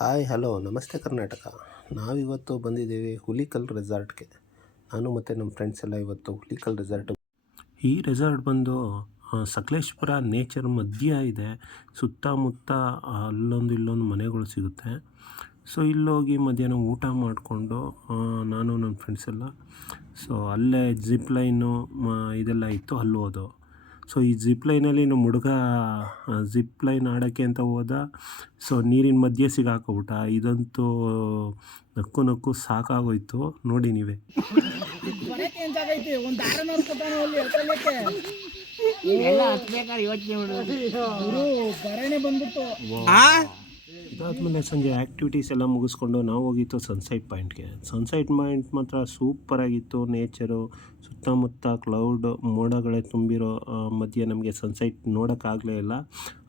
Hi hello ನಮಸ್ತೆ ಕರ್ನಾಟಕ. ನಾವಿವತ್ತು ಬಂದಿದ್ದೀವಿ ಹುಲಿಕಲ್ ರೆಸಾರ್ಟ್ಗೆ. ನಾನು ಮತ್ತು ನಮ್ಮ ಫ್ರೆಂಡ್ಸ್ ಎಲ್ಲ ಇವತ್ತು ಹುಲಿಕಲ್ ರೆಸಾರ್ಟ್. ಈ ರೆಸಾರ್ಟ್ ಬಂದು ಸಕಲೇಶ್ಪುರ ನೇಚರ್ ಮಧ್ಯ ಇದೆ. ಸುತ್ತಮುತ್ತ ಅಲ್ಲೊಂದು ಇಲ್ಲೊಂದು ಮನೆಗಳು ಸಿಗುತ್ತೆ. ಸೊ ಇಲ್ಲೋಗಿ ಮಧ್ಯಾಹ್ನ ಊಟ ಮಾಡಿಕೊಂಡು ನಾನು ನನ್ನ ಫ್ರೆಂಡ್ಸ್ ಎಲ್ಲ ಅಲ್ಲೇ ಜಿಪ್ ಲೈನು ಇದೆಲ್ಲ ಇತ್ತು, ಅಲ್ಲಿ ಹೋದೋ. ಸೊ ಈ ಜಿಪ್ ಲೈನಲ್ಲಿ ನಮ್ಮ ಹುಡುಗ ಜಿಪ್ ಲೈನ್ ಆಡೋಕ್ಕೆ ಅಂತ ಹೋದ. ಸೊ ನೀರಿನ ಮಧ್ಯೆ ಸಿಗಾಕೋಬಿಟ್ಟ. ಇದಂತೂ ನಕ್ಕು ನಕ್ಕು ಸಾಕಾಗೋಯ್ತು, ನೋಡಿ ನೀವೇ. ಇದಾದಮೇಲೆ ಸಂಜೆ ಆ್ಯಕ್ಟಿವಿಟೀಸ್ ಎಲ್ಲ ಮುಗಿಸ್ಕೊಂಡು ನಾವು ಹೋಗಿತ್ತು ಸನ್ಸೈಟ್ ಪಾಯಿಂಟ್ಗೆ. ಸನ್ಸೈಟ್ ಪಾಯಿಂಟ್ ಮಾತ್ರ ಸೂಪರಾಗಿತ್ತು. ನೇಚರು ಸುತ್ತಮುತ್ತ ಕ್ಲೌಡ್ ಮೋಡಗಳೇ ತುಂಬಿರೋ ಮಧ್ಯೆ ನಮಗೆ ಸನ್ಸೈಟ್ ನೋಡೋಕ್ಕಾಗಲೇ ಇಲ್ಲ.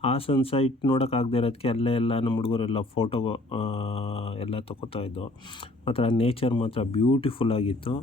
ಆ ಸನ್ಸೈಟ್ ನೋಡೋಕ್ಕಾಗದೇ ಇರೋದಕ್ಕೆ ಅಲ್ಲೇ ಎಲ್ಲ ನಮ್ಮ ಹುಡುಗರೆಲ್ಲ ಫೋಟೋ ಎಲ್ಲ ತಗೋತಾ ಇದ್ದೋ. ಮಾತ್ರ ನೇಚರ್ ಮಾತ್ರ ಬ್ಯೂಟಿಫುಲ್ ಆಗಿತ್ತು.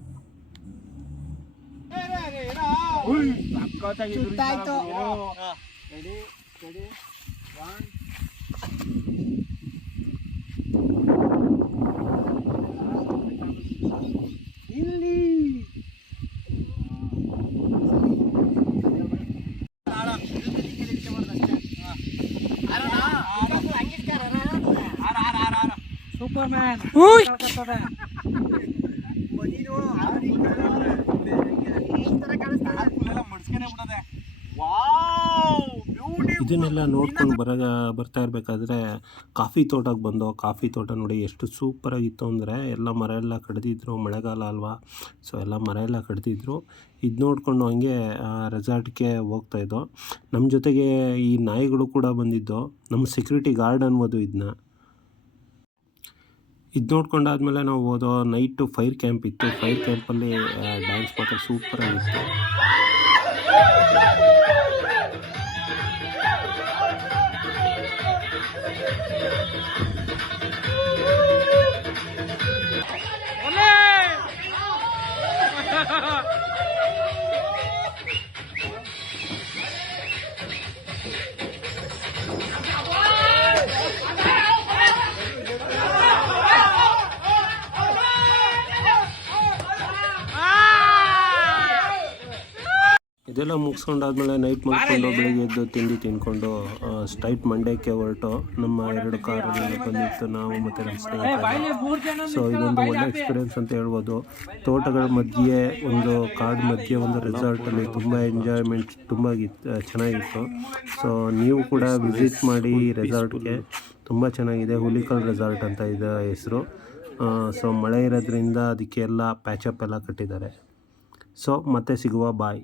ಇದನ್ನೆಲ್ಲ ನೋಡ್ಕೊಂಡು ಬರ್ತಾ ಇರಬೇಕಾದ್ರೆ ಕಾಫಿ ತೋಟಕ್ಕೆ ಬಂದೋ. ಕಾಫಿ ತೋಟ ನೋಡಿ ಎಷ್ಟು ಸೂಪರಾಗಿತ್ತು ಅಂದರೆ, ಎಲ್ಲ ಮರ ಎಲ್ಲ ಕಡ್ದಿದ್ರು, ಮಳೆಗಾಲ ಅಲ್ವಾ. ಸೊ ಎಲ್ಲ ಮರ ಎಲ್ಲ ಕಡ್ದಿದ್ರು. ಇದು ನೋಡಿಕೊಂಡು ಹಂಗೆ ರೆಸಾರ್ಟ್ಗೆ ಹೋಗ್ತಾಯಿದ್ದೋ. ನಮ್ಮ ಜೊತೆಗೆ ಈ ನಾಯಿಗಳು ಕೂಡ ಬಂದಿದ್ದು. ನಮ್ಮ ಸೆಕ್ಯೂರಿಟಿ ಗಾರ್ಡ್ ಅನ್ಬೋದು ಇದನ್ನ. ಇದು ನೋಡ್ಕೊಂಡಾದ್ಮೇಲೆ ನಾವು ಹೋದೋ. ನೈಟು ಫೈರ್ ಕ್ಯಾಂಪ್ ಇತ್ತು. ಫೈರ್ ಕ್ಯಾಂಪಲ್ಲಿ ಡ್ಯಾನ್ಸ್ ಮಾತ್ರ ಸೂಪರಾಗಿತ್ತು. ಇದೆಲ್ಲ ಮುಗಿಸ್ಕೊಂಡಾದ್ಮೇಲೆ ನೈಟ್ ಮಲ್ಕೊಂಡು ಬೆಳಿಗ್ಗೆ ಎದ್ದು ತಿಂಡಿ ತಿನ್ಕೊಂಡು ಸ್ಟ್ರೈಟ್ ಮಂಡ್ಯಕ್ಕೆ ಹೊರಟು. ನಮ್ಮ 2 ಕಾರಲ್ಲಿ ಬಂದಿತ್ತು, ನಾವು ಮತ್ತು ನಮ್ಮ ಸ್ನೇಹಿತರು. ಸೊ ಇದೊಂದು ಒಳ್ಳೆ ಎಕ್ಸ್ಪೀರಿಯೆನ್ಸ್ ಅಂತ ಹೇಳ್ಬೋದು. ತೋಟಗಳ ಮಧ್ಯೆ ಒಂದು ಕಾಡು ಮಧ್ಯೆ ಒಂದು ರೆಸಾರ್ಟಲ್ಲಿ ತುಂಬ ಎಂಜಾಯ್ಮೆಂಟ್ ತುಂಬ ಚೆನ್ನಾಗಿತ್ತು. ಸೊ ನೀವು ಕೂಡ ವಿಸಿಟ್ ಮಾಡಿ ರೆಸಾರ್ಟ್ಗೆ. ತುಂಬ ಚೆನ್ನಾಗಿದೆ. ಹುಲಿಕಲ್ ರೆಸಾರ್ಟ್ ಅಂತ ಇದೆ ಹೆಸರು. ಸೊ ಮಳೆ ಇರೋದ್ರಿಂದ ಅದಕ್ಕೆ ಎಲ್ಲ ಪ್ಯಾಚಪ್ ಎಲ್ಲ ಕಟ್ಟಿದ್ದಾರೆ. ಸೊ ಮತ್ತೆ ಸಿಗುವ, ಬಾಯ್.